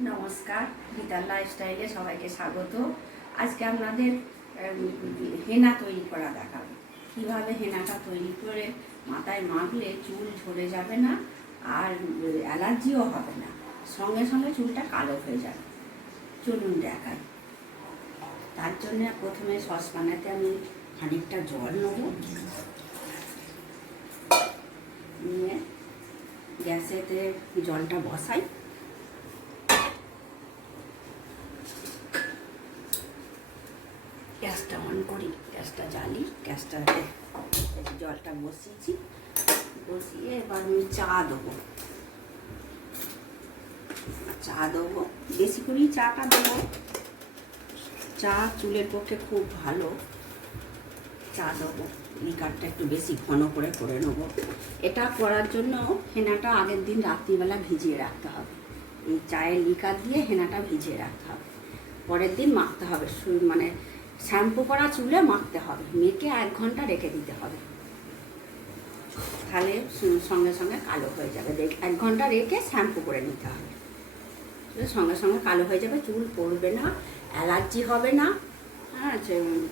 নমস্কার, গীতার লাইফস্টাইলে সবাইকে স্বাগত। আজকে আপনাদের হেনা তৈরি করা দেখাবো। কীভাবে হেনাটা তৈরি করে মাথায় মাখলে চুল ঝরে যাবে না আর অ্যালার্জিও হবে না? সঙ্গে সঙ্গে চুলটা কালো হয়ে যাবে। চলুন দেখাই। তার জন্য প্রথমে সসপ্যানেতে আমি খানিকটা জল নেব। নিয়ে গ্যাসেতে জলটা বসাই গ্যাসটা অন করি গ্যাসটা জ্বালি গ্যাসটাতে জলটা বসিয়েছি, বসিয়ে এবার আমি চা দেবো। চা দেবো, বেশি করেই চাটা দেবো। চা চুলের পক্ষে খুব ভালো। চা দেবো, লিকারটা একটু বেশি ঘন করে করে নেব। এটা করার জন্য হেনাটা আগের দিন রাত্রিবেলা ভিজিয়ে রাখতে হবে। এই চায়ের লিকার দিয়ে হেনাটা ভিজিয়ে রাখতে হবে। পরের দিন মাখতে হবে মানে শ্যাম্পু করা চুলে মাখতে হবে, মেখে এক ঘণ্টা রেখে দিতে হবে। তাহলে সঙ্গে সঙ্গে কালো হয়ে যাবে। দেখ, এক ঘণ্টা রেখে শ্যাম্পু করে নিতে হবে। সঙ্গে সঙ্গে কালো হয়ে যাবে, চুল পড়বে না, অ্যালার্জি হবে না হ্যাঁ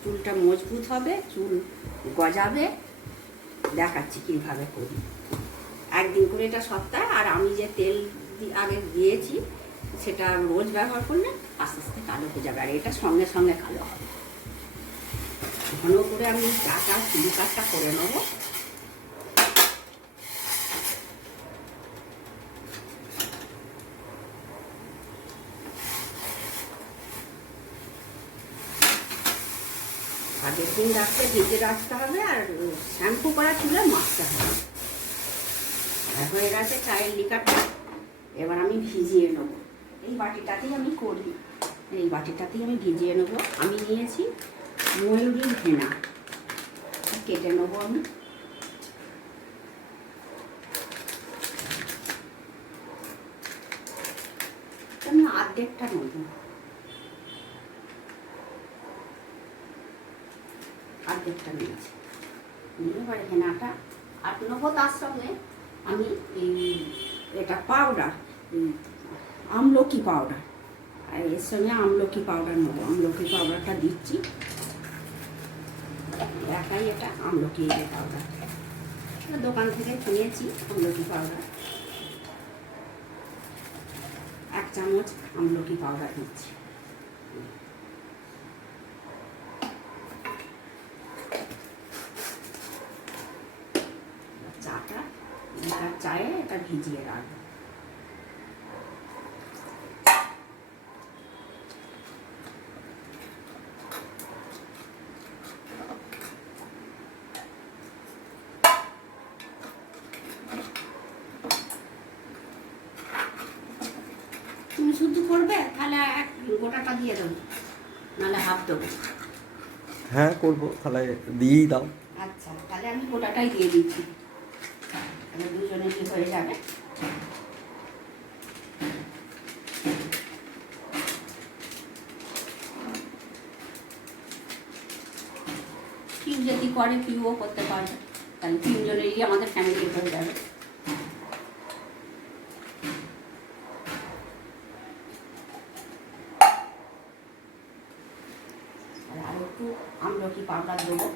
চুলটা মজবুত হবে, চুল গজাবে। দেখাচ্ছি কীভাবে করি। একদিন করে এটা সপ্তাহে, আর আমি যে তেল আগে দিয়েছি, সেটা রোজ ব্যবহার করলে আস্তে আস্তে কালো হয়ে যাবে, আর এটা সঙ্গে সঙ্গে কালো হবে। ঘন করে আমি চাটা চিলিকারটা করে নেব। আগের দিন রাখতে ভেজে রাখতে হবে আর শ্যাম্পু করা চুলে মাখতে হবে। হয়ে গেছে চায়ের লিকারটা। এবার আমি ভিজিয়ে নেব। এই বাটিটাতেই আমি করি এই বাটিটাতেই আমি ভিজিয়ে নেব। আমি নিয়েছি ময়ূরীর হেনা কেটে নেব আমি। আমি অর্ধেকটা নেব। অর্ধেকটা নিয়েছি। নিয়ে এবার হেনাটা আর নেব তার সঙ্গে আমি এই এটা পাউডার আমলকি পাউডার আর এর সঙ্গে আমলকি পাউডার নেব। আমলকি পাউডারটা দিচ্ছি। একাই এটা আমলকি পাউডার দোকান থেকে কিনেছি আমলকি পাউডার এক চামচ আমলকি পাউডার দিচ্ছি? চাটা চায়ে এটা ভিজিয়ে রাখব। শুধু করবে তাহলে এক গোটাটা দিয়ে দেবো নাহলে হাফ দেবো। হ্যাঁ করব তাহলে দিয়েই দাও। আচ্ছা তাহলে আমি গোটাটাই দিয়ে দিচ্ছি। তাহলে দুজনেরই হয়ে যাবে? কেউ যদি করে কেউও করতে পারবে। তাহলে তিনজনেরই আমাদের ফ্যামিলি হয়ে যাবে আর আরও একটু আমলকি পাউডার দেবো।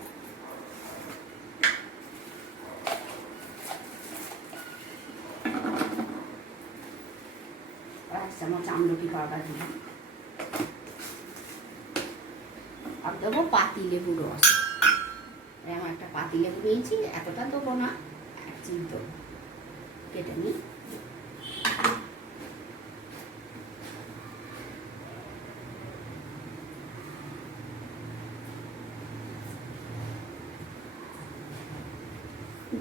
এক চামচ আমলকি পাউডার দিলাম আর দেবো পাতি লেবু রস। এরকম একটা পাতি লেবু নিয়েছি, এতটা দেবো না, এক দেবো কেটে নিই।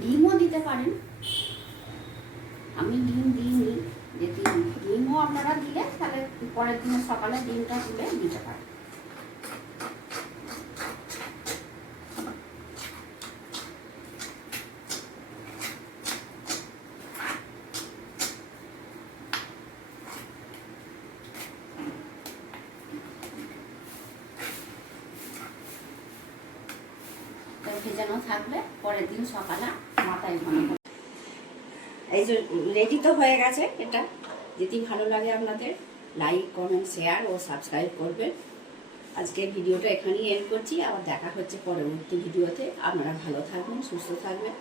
ডিমও দিতে পারেন। আমি ডিম দিইনি। যে ডিম ডিমও আপনারা দিলে তাহলে পরের দিনে সকালে ডিমটা তুলে দিতে পারেন। ভেজানো থাকবে পরের দিন সকালে মাথায় ঘন এই যে রেডি তো হয়ে গেছে এটা। যদি ভালো লাগে আপনাদের লাইক কমেন্ট শেয়ার ও সাবস্ক্রাইব করবেন। আজকের ভিডিওটা এখানেই এন্ড করছি। আবার দেখা হচ্ছে পরবর্তী ভিডিওতে আপনারা ভালো থাকবেন, সুস্থ থাকবেন।